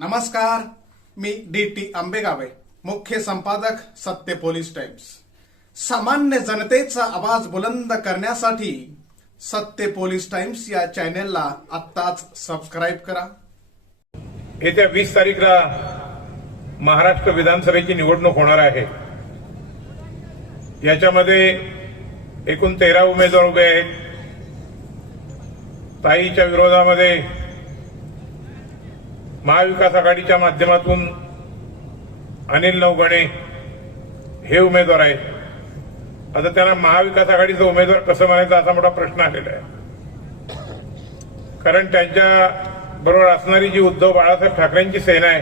नमस्कार, मी डी.टी. आंबेगावे, मुख्य संपादक सत्य पोलीस टाइम्स। सामान्य जनतेचा आवाज बुलंद करण्यासाठी सत्य पोलीस टाइम्स या चॅनेलला आत्ताच सबस्क्राईब करा। येत्या 20 तारीखला महाराष्ट्र विधानसभेची निवडणूक होणार आहे। याच्यामध्ये एकूण 13 उमेदवार उभे आहेत। ताईच्या विरोधामध्ये महाविकास आघाडीच्या माध्यमातून अनिल नवघणे हे उमेदवार आहेत। आता त्यांना महाविकास आघाडीचा उमेदवार कसं म्हणायचा असा मोठा प्रश्न आलेला आहे, कारण त्यांच्या बरोबर असणारी जी उद्धव बाळासाहेब ठाकरेंची सेना आहे,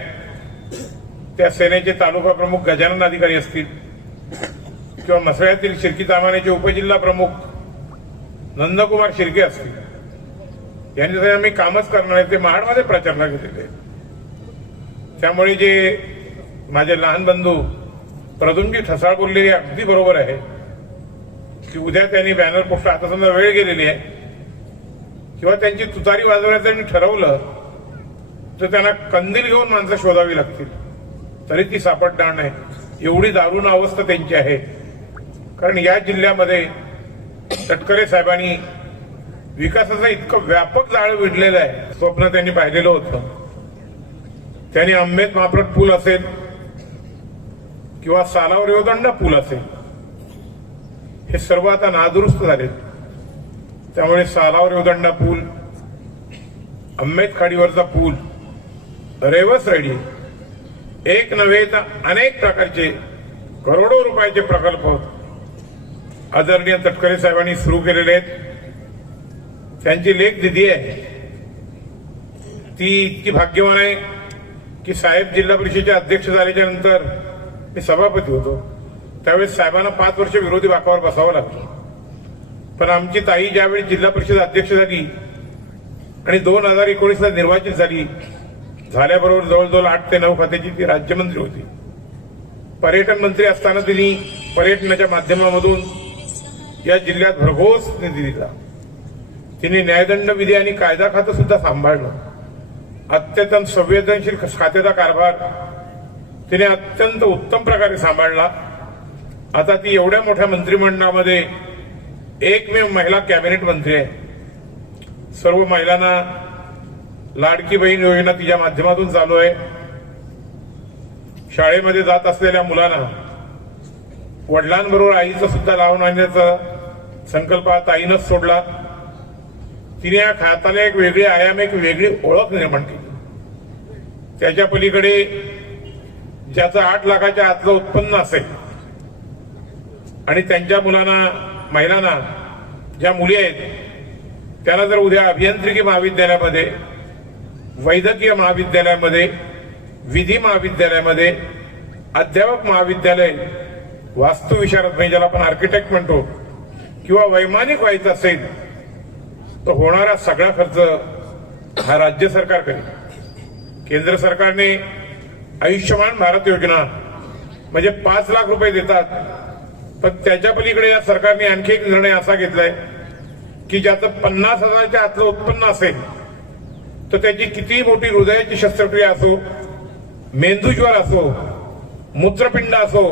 त्या सेनेचे तालुका प्रमुख गजानन अधिकारी असतील किंवा मसळ्यातील शिर्की तामानेचे उपजिल्हा प्रमुख नंदकुमार शिर्के असतील, यांच्यासाठी आम्ही कामच करणार आहे। ते महाडमध्ये प्रचारला गेलेले आहेत। त्यामुळे जे माझे लहान बंधू प्रदुमजी ठसाळ बोलले हे अगदी बरोबर आहे की उद्या त्यांनी बॅनर पोस्ट, आता समजा वेळ गेलेली आहे किंवा त्यांची तुतारी वाजवण्याचं त्यांनी ठरवलं तर त्यांना कंदील घेऊन माणसं शोधावी लागतील, तरी ती सापडणार नाही। एवढी दारुण अवस्था त्यांची आहे। कारण या जिल्ह्यामध्ये तटकरे साहेबांनी विकासाचं इतकं व्यापक जाळं विणलेलं आहे, स्वप्न त्यांनी पाहिलेलं होतं। त्यांनी अंबेत महाप्रत पूल असेल किंवा सालावर रेवदंडा पूल असेल, हे सर्व आता नादुरुस्त झाले। त्यामुळे सालावर रेवदंडा पूल, अंबेत खाडीवरचा पूल, रेवस रेडी, एक नव्हे तर अनेक प्रकारचे करोडो रुपयाचे प्रकल्प आदरणीय तटकरे साहेबांनी सुरू केलेले आहेत। त्यांची लेख दिदी आहे, ती इतकी भाग्यवान आहे की साहेब जिल्हा परिषदेचे अध्यक्ष झाल्याच्या नंतर मी सभापती होतो, त्यावेळेस साहेबांना 5 वर्ष विरोधी बाकावर बसावं लागलं। पण आमची ताई ज्यावेळी जिल्हा परिषद अध्यक्ष झाली आणि 2019ला निर्वाचित झाली, झाल्याबरोबर जवळजवळ 8 ते 9 खात्याची ती राज्यमंत्री होती। पर्यटन मंत्री असताना तिने पर्यटनाच्या माध्यमामधून या जिल्ह्यात भरघोस निधी दिला। तिने न्यायदंड विधी आणि कायदा खातं सुद्धा सांभाळलं। अत्यंत संवेदनशील खात्याचा कारभार तिने अत्यंत उत्तम प्रकारे सांभाळला। आता ती एवढ्या मोठ्या मंत्रिमंडळामध्ये एकमेव महिला कॅबिनेट मंत्री आहे। सर्व महिलांना लाडकी बहीण योजना तिच्या माध्यमातून चालू आहे। शाळेमध्ये जात असलेल्या मुलांना वडिलांबरोबर आईचं सुद्धा लावून आणण्याचा संकल्प ताईनंच सोडला। तिने या खात्याला एक वेगळी आयाम, एक वेगळी ओळख निर्माण केली। त्याच्या पलीकडे ज्याचं 8 लाखाच्या आतलं उत्पन्न असेल आणि त्यांच्या मुलांना, महिलांना, ज्या मुली आहेत त्यांना जर उद्या अभियांत्रिकी महाविद्यालयामध्ये, वैद्यकीय महाविद्यालयामध्ये, विधी महाविद्यालयामध्ये, अध्यापक महाविद्यालय, वास्तुविशारद म्हणजे ज्याला आपण आर्किटेक्ट म्हणतो, किंवा वैमानिक व्हायचं असेल तर होणारा सगळा खर्च हा राज्य सरकार करेल। केंद्र सरकारने आयुष्यमान भारत योजना म्हणजे 5 लाख रुपये देतात, पण त्याच्या पलीकडे या सरकारने आणखी एक निर्णय असा घेतलाय की ज्याचं 50,000च्या आतलं उत्पन्न असेल तर त्याची कितीही मोठी हृदयाची शस्त्रक्रिया असो, मेंदूज्वर असो, मूत्रपिंड असो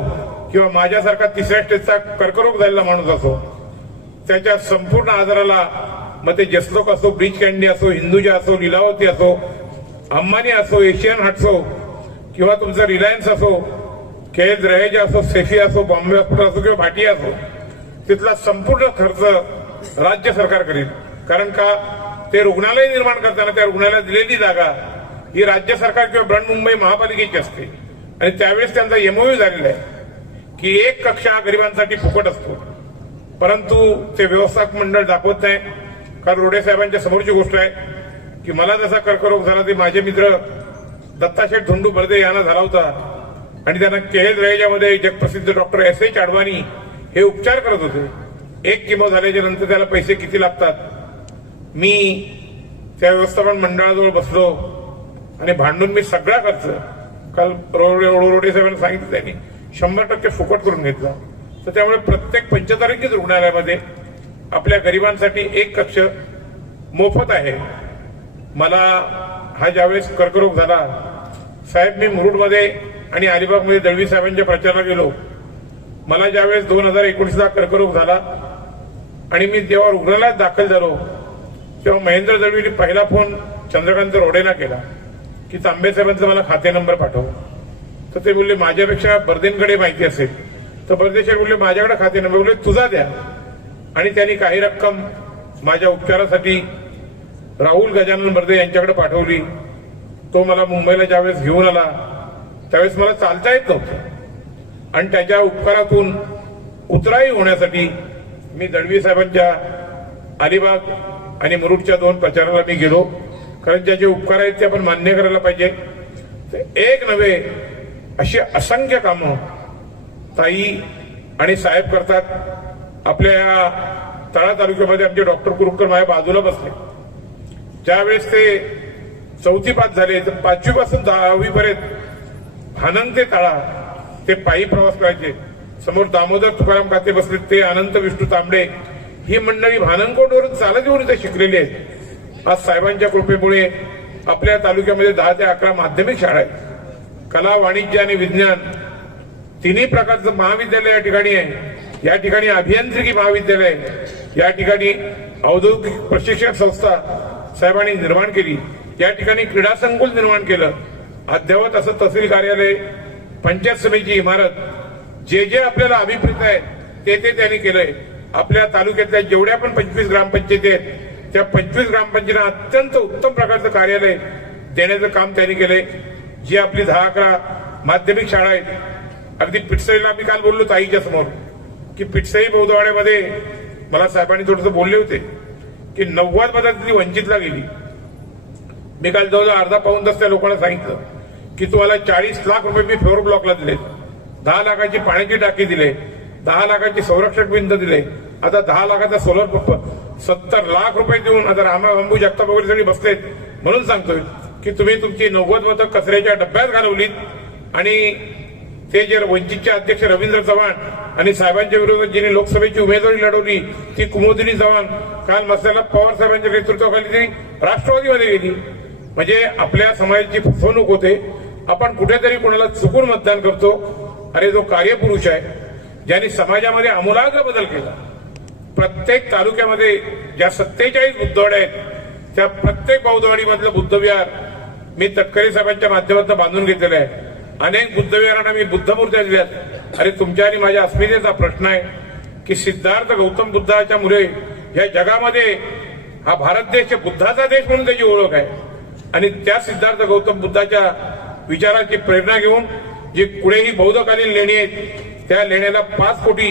किंवा माझ्यासारखा 3ऱ्या स्टेजचा कर्करोग झालेला माणूस असो, त्याच्या संपूर्ण आजाराला, मग ते जसलोक असो, ब्रीच कॅन्डी असो, हिंदुजा असो, लीलावती असो, अंबानी असो, एशियन हार्ट असो किंवा तुमचं रिलायन्स असो, केज रहेजा असो, सेफी असो, बॉम्बे हॉस्पिटल असो किंवा भाटिया असो, तिथला संपूर्ण खर्च राज्य सरकार करेल। कारण का, ते रुग्णालय निर्माण करताना त्या रुग्णालयाला दिलेली जागा ही राज्य सरकार किंवा बृहन्मुंबई महापालिकेची असते आणि त्यावेळेस त्यांचा एमओयू झालेला आहे की 1 कक्षा गरिबांसाठी फुकट असतो, परंतु ते व्यवस्थापक मंडळ दाखवत नाही। कारण रोडे साहेबांच्या समोरची गोष्ट आहे की मला जसा कर्करोग झाला ते माझे मित्र दत्ताशेठ धोंडू बर्दे यांना झाला होता आणि त्यांना केज रहेजामध्ये जगप्रसिद्ध डॉक्टर S.H. अडवाणी हे उपचार करत होते। 1 किमो झाल्याच्या नंतर त्याला पैसे किती लागतात, मी त्या व्यवस्थापन मंडळाजवळ बसलो आणि भांडून मी सगळा खर्च, काल रोडे साहेबांना सांगितलं, त्यांनी 100% फुकट करून घेतला। तर त्यामुळे प्रत्येक 75 रुग्णालयामध्ये आपल्या गरिबांसाठी 1 कक्ष मोफत आहे। मला हा ज्यावेळेस कर्करोग झाला साहेब, मी मुरुडमध्ये आणि अलिबागमध्ये दळवी साहेबांच्या प्रचाराला गेलो. मला ज्यावेळेस 2019चा कर्करोग झाला आणि मी जेव्हा रुग्णालयात दाखल झालो तेव्हा महेंद्र दळवीने पहिला फोन चंद्रकांत रोडेला केला की तांबे साहेबांचा मला खाते नंबर पाठव. तर ते बोलले माझ्यापेक्षा बर्देंकडे माहिती असेल. तर बर्दे साहेब बोलले माझ्याकडे खाते नंबर, बोलले तुझा द्या. आणि त्यांनी काही रक्कम माझ्या उपचारासाठी राहुल गजानन बर्दे यांच्याकडे पाठवली. तो मला मुंबईला ज्यावेळेस घेऊन आला त्यावेळेस मला चालता येत नव्हतं आणि त्याच्या उपकारातून उतराई होण्यासाठी मी दळवी साहेबांच्या अलिबाग आणि मुरुडच्या 2 प्रचाराला मी गेलो. कारण ज्याचे उपकार आहेत ते आपण मान्य करायला पाहिजे. एक नव्हे अशी असंख्य कामं ताई आणि साहेब करतात. आपल्या या तळा तालुक्यामध्ये आमचे डॉक्टर कुरुकर माझ्या बाजूला बसले. ज्यावेळेस ते 4थी पास झाले तर 5वी पासून 10वी पर्यंत हानंग ते तळा ते पायी प्रवास करायचे. समोर दामोदर तुकाराम काते बसले, ते अनंत विष्णू तांबडे, ही मंडळी भानंगकोटवरून चालत येऊन इथे शिकलेली आहेत. आज साहेबांच्या कृपेमुळे आपल्या तालुक्यामध्ये 10 ते 11 माध्यमिक शाळा आहेत. कला, वाणिज्य आणि विज्ञान तिन्ही प्रकारचं महाविद्यालय या ठिकाणी आहे. या ठिकाणी अभियांत्रिकी महाविद्यालय, या ठिकाणी औद्योगिक प्रशिक्षण संस्था साहेबांनी निर्माण केली. या ठिकाणी क्रीडा संकुल निर्माण केलं. अद्ययावत असं तहसील कार्यालय, पंचायत समितीची इमारत, जे जे आपल्याला अभिप्रेत आहे ते त्यांनी केलंय. आपल्या तालुक्यातल्या जेवढ्या पण 25 ग्रामपंचायती आहेत त्या 25 ग्रामपंचायतींना अत्यंत उत्तम प्रकारचं कार्यालय देण्याचं काम त्यांनी केलंय. जी आपली 10-11 माध्यमिक शाळा आहेत. अगदी पिठसईला मी काल बोललो ताईच्या समोर की पिठसई बौद्धवाड्यामध्ये मला साहेबांनी थोडंसं बोलले होते की 90 ती वंचितला गेली. मी काल जवळजवळ अर्धा पाऊण तास त्या लोकांना सांगितलं की तुम्हाला 40 लाख रुपये मी फ्लोर ब्लॉकला दिले, 10 लाखाची पाण्याची टाकी दिले, 10 लाखाची संरक्षक भिंत दिले, आता 10 लाखाचा सोलर पंप, 70 लाख रुपये देऊन आता रामा बांबू जगताप वगैरे सगळी बसलेत. म्हणून सांगतोय की तुम्ही तुमची 90 मतं कचऱ्याच्या डब्यात घालवलीत आणि ते जे वंचितचे अध्यक्ष रवींद्र चव्हाण आणि साहेबांच्या विरोधात जिने लोकसभेची उमेदवारी लढवली ती कुमुदिनी चव्हाण काल मसाला पवार साहेबांच्या नेतृत्वाखाली ती राष्ट्रवादीमध्ये गेली. म्हणजे आपल्या समाजाची फसवणूक होते. आपण कुठेतरी कोणाला चुकून मतदान करतो. अरे जो कार्यपुरुष आहे ज्यांनी समाजामध्ये आमूलाग्र बदल केला, प्रत्येक तालुक्यामध्ये ज्या 47 बुद्धवाड्या आहेत त्या प्रत्येक बौद्धवाडीमधलं बुद्धविहार मी तटकरे साहेबांच्या माध्यमातून बांधून घेतलेलं आहे. अनेक बुद्धविहारांना मी बुद्धमूर्त्या दिल्यात. अरे तुमच्या आणि माझ्या अस्मितेचा प्रश्न आहे की सिद्धार्थ गौतम बुद्धाच्या मुळे या जगामध्ये हा भारत देश बुद्धाचा देश म्हणून त्याची ओळख आहे. आणि त्या सिद्धार्थ गौतम बुद्धाच्या विचाराची प्रेरणा घेऊन जी पुढे ही बौद्धकालीन लेणी आहेत त्या लेण्याला 5 कोटी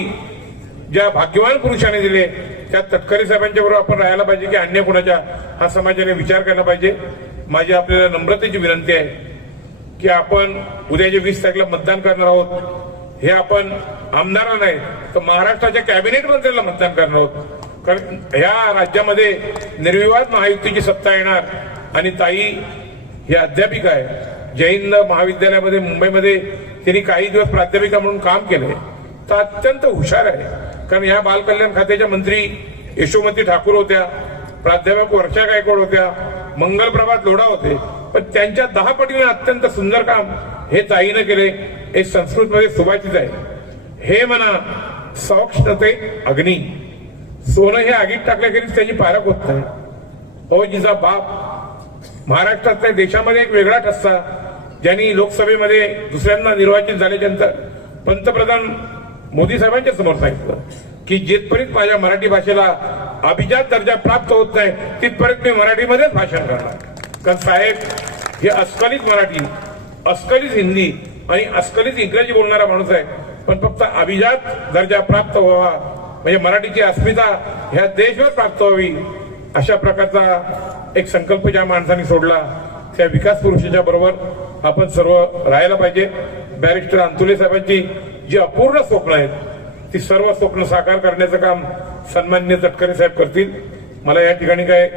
ज्या भाग्यवान पुरुषांनी दिले त्या तटकरे साहेबांच्या बरोबर आपण राहायला पाहिजे की अन्य कोणाच्या हा समाजाने विचार केला पाहिजे. माझी आपल्याला नम्रतेची विनंती आहे की आपण उद्याच्या 20 तारखेला मतदान करणार आहोत. हे आपण आमदाराला नाही तर महाराष्ट्राच्या कॅबिनेट मंत्र्याला मतदान करणार आहोत. कारण ह्या राज्यामध्ये निर्विवाद महायुतीची सत्ता येणार. आणि ताई ही अध्यापिका आहे. जैन महाविद्यालयामध्ये मुंबईमध्ये त्यांनी काही दिवस प्राध्यापिका म्हणून काम केलंय. तर अत्यंत हुशार आहे. कारण या बालकल्याण खात्याच्या मंत्री यशोमती ठाकूर होत्या, प्राध्यापक वर्षा गायकवाड होत्या, मंगलप्रभात लोढा होते. पण त्यांच्या 10 पटीने अत्यंत सुंदर काम हे ताईनं केले. हे संस्कृतमध्ये सुभाषित आहे. हे म्हणा सौक्ष्णते अग्नी, सोनं हे आगीत टाकल्याखेरीज त्याची पारख होत नाही. हो जिचा बाप महाराष्ट्रातल्या देशामध्ये एक वेगळा ठस्सा, ज्यांनी लोकसभेमध्ये दुसऱ्यांदा निर्वाचित झाल्यानंतर पंतप्रधान मोदी साहेबांच्या समोर सांगितलं की जिथपर्यंत माझ्या मराठी भाषेला अभिजात दर्जा प्राप्त होत नाही तिथपर्यंत मी मराठीमध्येच भाषण करणार. कारण साहेब हे अस्खलित मराठी, अस्खलित हिंदी आणि अस्खलित इंग्रजी बोलणारा माणूस आहे. पण फक्त अभिजात दर्जा प्राप्त व्हावा म्हणजे मराठीची अस्मिता ह्या देशभर प्राप्त व्हावी अशा प्रकारचा एक संकल्प ज्या माणसाने सोडला त्या विकास पुरुषाच्या बरोबर आपण सर्व राहायला पाहिजे. बॅरिस्टर अंतुले साहेबांची जी अपूर्ण स्वप्न आहेत ती सर्व स्वप्न साकार करण्याचं काम सन्माननीय तटकरे साहेब करतील. मला या ठिकाणी काय,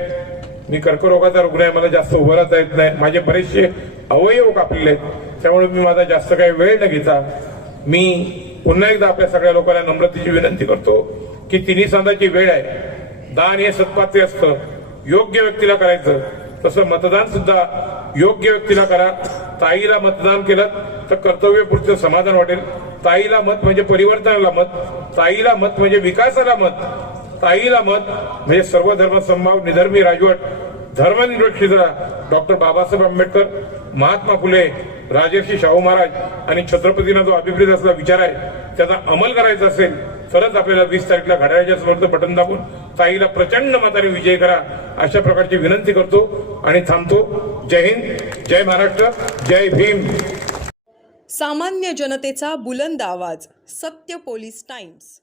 मी कर्करोगाचा रुग्ण आहे, मला जास्त उभं राहता येत नाही, माझे बरेचसे अवयव कापलेले आहेत. त्यामुळे मी माझा जास्त काही वेळ न घेता मी पुन्हा एकदा आपल्या सगळ्या लोकांना नम्रतेची विनंती करतो की तिन्ही सांदाची वेळ आहे. दान हे सत्पात्र असतं, योग्य व्यक्तीला करायचं. तसं मतदान सुद्धा योग्य व्यक्तीला करा. ताईला मतदान केलं तर कर्तव्यपूर्तीचं समाधान वाटेल. ताईला मत म्हणजे परिवर्तनाला मत, ताईला मत म्हणजे विकासाला मत, ताईला मत म्हणजे सर्व धर्म समभाव, निधर्मी राजवट, धर्मनिरपेक्षता, डॉक्टर बाबासाहेब आंबेडकर, महात्मा फुले, राजर्षी शाहू महाराज आणि छत्रपतींना जो अभिप्रेत असलेला विचार आहे त्याचा अंमल करायचा असेल तरच आपल्याला 20 तारखेला घड्याळाच्या समोरचं बटन दाबून ताईला प्रचंड मताने विजयी करा अशा प्रकारची विनंती करतो आणि थांबतो. जय हिंद, जय महाराष्ट्र, जय भीम. सामान्य जनतेचा बुलंद आवाज, सत्य पोलीस टाइम्स.